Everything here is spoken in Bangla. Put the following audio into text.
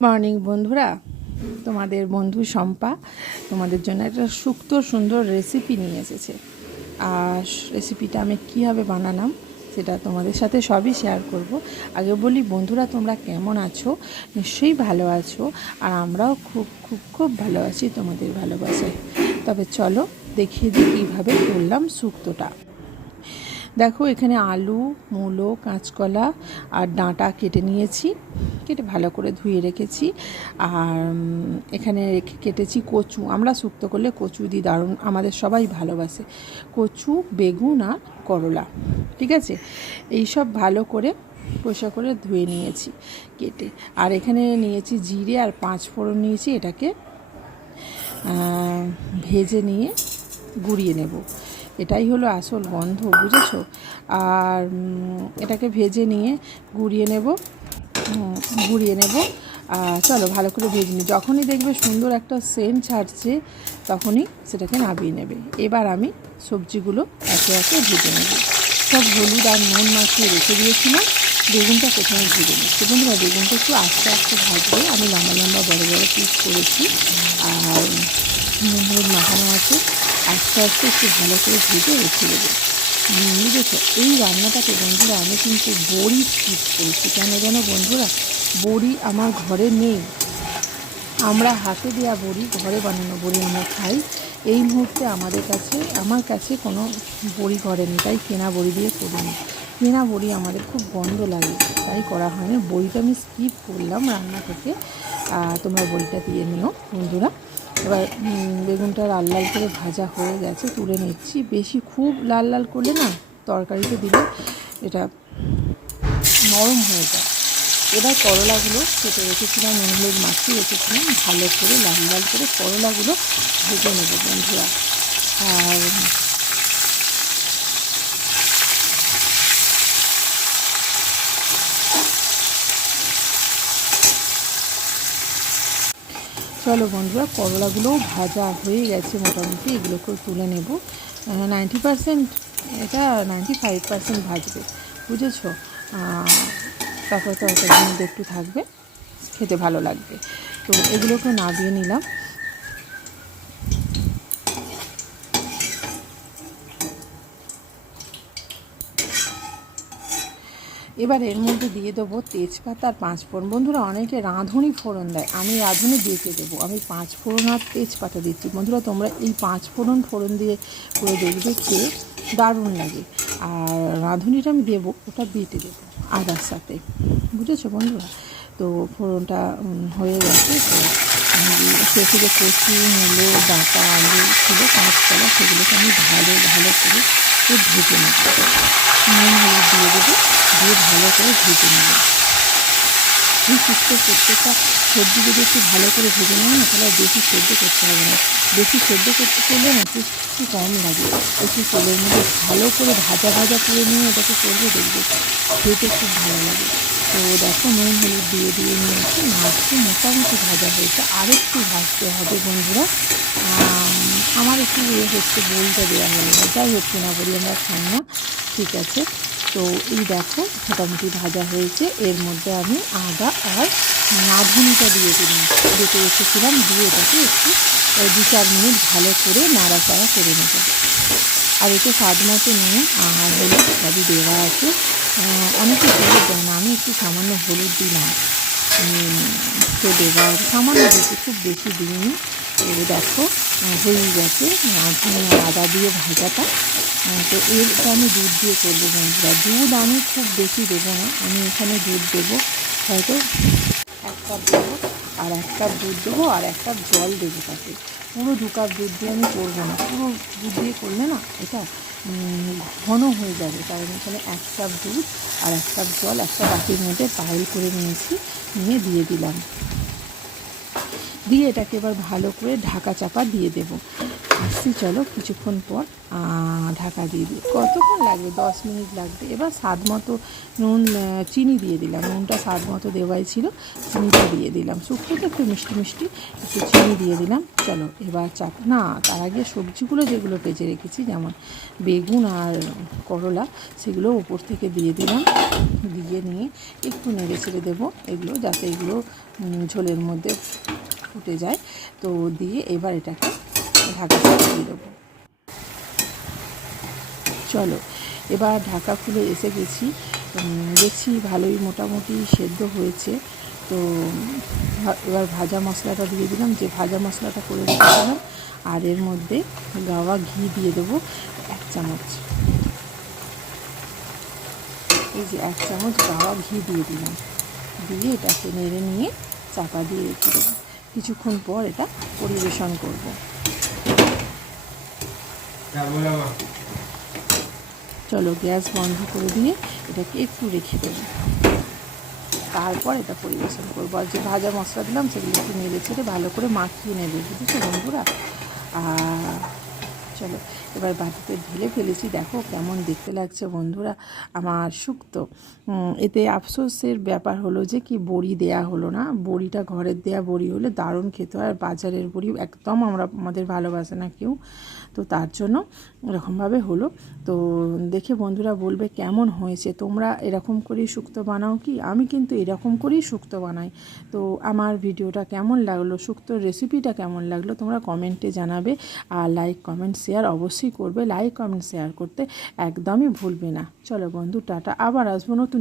মর্নিং বন্ধুরা, তোমাদের বন্ধু শম্পা তোমাদের জন্য একটা সুন্দর রেসিপি নিয়ে এসেছে। আর রেসিপিটা আমি কীভাবে বানালাম সেটা তোমাদের সাথে সবই শেয়ার করব। আগে বলি বন্ধুরা, তোমরা কেমন আছো? নিশ্চয়ই ভালো আছো, আর আমরাও খুব ভালো আছি তোমাদের ভালোবাসায়। তবে চলো দেখিয়ে দিই কীভাবে করলাম শুক্তোটা। দেখো, এখানে আলু, মূলো, কাঁচকলা আর ডাঁটা কেটে নিয়েছি, কেটে ভালো করে ধুয়ে রেখেছি। আর এখানে কেটেছি কচু। আমরা শুক্তো করলে কচু দিই, দারুণ আমাদের সবাই ভালোবাসে। কচু, বেগুন আর করলা, ঠিক আছে। এই সব ভালো করে পরিষ্কার করে ধুয়ে নিয়েছি কেটে। আর এখানে নিয়েছি জিরে আর 5 ফোড়ন নিয়েছি, এটাকে ভেজে নিয়ে গুঁড়িয়ে নেব। এটাই হলো আসল গন্ধ, বুঝেছো? আর এটাকে ভেজে নিয়ে গুঁড়িয়ে নেব। চলো ভালো করে ভেজে নিই। যখনই দেখবে সুন্দর একটা সেন্ট ছাড়ছে তখনই সেটাকে নামিয়ে নেবে। এবার আমি সবজিগুলো একে একে ভেজে নেব। সব হলুদ আর নুন মাখিয়ে রেখে দিয়েছিলাম। বেগুনটা প্রথমে ভেজে নিচ্ছি। বন্ধুরা, বেগুনটা একটু আস্তে আস্তে ভাজবে। আমি লম্বা বড় পিস করেছি, আর নুন হলুদ মাখানো আছে। আস্তে আস্তে একটু ভালো করে ভেজে রেখে দেবো, বুঝেছো? এই রান্নাটাকে বন্ধুরা আমি কিন্তু বড়ি স্কিপ করেছি। কেন যেন বন্ধুরা, বড়ি আমার ঘরে নেই। আমরা হাতে দেওয়া বড়ি, ঘরে বানানো বড়ি আমরা খাই। এই মুহূর্তে আমার কাছে কোনো বড়ি ঘরে নেই, তাই কেনা বড়ি দিয়ে করিনি। কেনা বড়ি আমাদের খুব গন্ধ লাগে, তাই করা হয়নি। বড়িটা আমি স্কিপ করলাম রান্না থেকে। তোমরা বড়িটা দিয়ে নিও বন্ধুরা। এবার বেগুনটা লাল করে ভাজা হয়ে গেছে, তুলে নিচ্ছি। বেশি খুব লাল করলে না, তরকারিতে দিলে এটা নরম হয়ে যায়। এবার করলাগুলো কেটে রেখেছিলাম, নুন হলুদ মাখিয়ে রেখেছিলাম, ভালো করে লাল করে করলাগুলো ভেজে নেব বন্ধুরা। আর চলো বন্ধুরা, করলাগুলোও ভাজা হয়ে গেছে মোটামুটি। এগুলোকেও তুলে নেব। 90%, এটা 95% ভাজবে, বুঝেছো? তারপর তরকারির মধ্যে একটু থাকবে, খেতে ভালো লাগবে। তো এগুলোকে নামিয়ে নিলাম। এবার এর মধ্যে দিয়ে দেবো তেজপাতা আর 5 ফোড়ন। বন্ধুরা, অনেকে রাঁধুনি ফোড়ন দেয়, আমি রাঁধুনি দিয়ে দেবো। আমি 5 ফোড়ন আর তেজপাতা দিচ্ছি। বন্ধুরা, তোমরা এই 5 ফোড়ন দিয়ে করে দেখবে, খেয়ে দারুণ লাগে। আর রাঁধুনিটা আমি দেবো, ওটা বেটে দেবো আদার সাথে, বুঝেছো বন্ধুরা? তো ফোড়নটা হয়ে গেছে। তো শেষে যে কচু, মূলো, ডাঁটা, আলু ছিল, কাঁচকলা, সেগুলোকে আমি ভালো করে ভেজে নেব। নুন হলুদ দিয়ে দেবো, দিয়ে ভালো করে ভেজে নেব। এই শুক্তোর প্রত্যেকটা সবজি যদি একটু ভালো করে ভেজে নেব না, তাহলে বেশি সেদ্ধ করতে হবে না। বেশি সেদ্ধ করলে না একটু কম লাগে। একটু তেলের মধ্যে ভালো করে ভাজা করে নিয়ে এটাকে করবে, দেখবে খেতে খুব ভালো লাগে। তো দেখো, নুন হলুদ দিয়ে নিয়েছি, মাছটি মোটামুটি ভাজা হয়েছে। আরেকটু ভাজতে হবে বন্ধুরা। আমার একটু হচ্ছে বড়িটা দেওয়া হলো না, যাই হচ্ছে না, বড়ি আমরা খাই না, ঠিক আছে। তো এই দেখো মোটামুটি ভাজা হয়েছে। এর মধ্যে আমি আদা আর রাঁধুনিটা দিয়ে দিলাম, বেটে রেখেছিলাম, দিয়ে এটাকে একটু 2-4 মিনিট ভালো করে নাড়াচাড়া করে নেব। আর এতে স্বাদ মতো নুন আর হলুদ সবই দেওয়া আছে। অনেকে হলুদ দেয় না, আমি একটু সামান্য হলুদ দিলাম। তো দেওয়া সামান্য দিয়েছি, খুব বেশি দিইনি। তো দেখো হয়ে গেছে রাঁধুনি আর আদা দিয়ে ভাজাটা। তো এটা আমি দুধ দিয়ে করবো বন্ধুরা। দুধ আমি খুব বেশি দেবো না, আমি এখানে দুধ দেবো হয়তো 1 কাপ দেবো, আর 1 কাপ দুধ দেবো, আর 1 কাপ জল দেবো তাতে। পুরো 2 কাপ দুধ দিয়ে আমি করবো না, পুরো দুধ দিয়ে করলে না এটা ঘন হয়ে যাবে। কারণ এখানে 1 কাপ দুধ আর 1 কাপ জল একটা বাটির মধ্যে পাইল করে নিয়েছি, নিয়ে দিয়ে দিলাম। দিয়ে এটাকে এবার ভালো করে ঢাকা চাপা দিয়ে দেব। আসছি, চলো কিছুক্ষণ পর ঢাকা দিয়ে দিই। কতক্ষণ লাগবে? 10 মিনিট লাগবে। এবার স্বাদ মতো নুন, চিনি দিয়ে দিলাম। নুনটা স্বাদ মতো দেওয়াই ছিল, চিনিটা দিয়ে দিলাম। শুক্তো তো একটু মিষ্টি মিষ্টি, একটু চিনি দিয়ে দিলাম। চলো এবার না, তার আগে সবজিগুলো যেগুলো ভেজে রেখেছি, যেমন বেগুন আর করলা, সেগুলো উপর থেকে দিয়ে দিলাম। দিয়ে নিয়ে একটু নেড়ে ছেড়ে দেবো এগুলো, যাতে এগুলো ঝোলের মধ্যে ফুটে যায়। তো দিয়ে এবার এটাকে ঢাকা দিয়ে দেবো। চলো এবার ঢাকা খুলে এসে গেছি, দেখছি ভালোই মোটামুটি সেদ্ধ হয়েছে। তো এবার ভাজা মশলাটা দিয়ে দিলাম, যে ভাজা মশলাটা করে রেখেছিলাম। আর এর মধ্যে গাওয়া ঘি দিয়ে দেবো 1 চামচ। এই যে 1 চামচ গাওয়া ঘি দিয়ে দিলাম। দিয়ে এটাকে নেড়ে নিয়ে চাপা দিয়ে রেখে দেবো। কিছুক্ষণ পর এটা পরিবেশন করব। চলো গ্যাস বন্ধ করে দিয়ে এটাকে একটু রেখে দেবো, তারপর এটা পরিবেশন করবো। আর যে ভাজা মশলা দিলাম সেগুলো একটু নেড়ে ছেড়ে ভালো করে মাখিয়ে নেবে, বুঝেছো বন্ধুরা। চলো এবার বাটিতে ঢেলে ফেলেছি, দেখো কেমন দেখতে লাগছে বন্ধুরা আমার শুক্তো। এতে আফসোসের ব্যাপার হলো যে কি বড়ি দেয়া হলো না। বড়িটা ঘরের দেয়া বড়ি হলে দারুণ খেতে হয়, আর বাজারের বড়ি একদম আমাদের ভালোবাসে না কেউ। তো তার জন্য এরকমভাবে হলো। তো দেখে বন্ধুরা বলবে কেমন হয়েছে, তোমরা এরকম করেই শুক্তো বানাও কি? আমি কিন্তু এরকম করেই শুক্তো বানাই। তো আমার ভিডিওটা কেমন লাগলো, শুক্তোর রেসিপিটা কেমন লাগলো, তোমরা কমেন্টে জানাবে। আর লাইক কমেন্ট শেয়ার অবশ্যই করবে। লাইক কমেন্ট শেয়ার করতে একদমই ভুলবে না। চলো বন্ধু, টাটা, আবার আসবো নতুন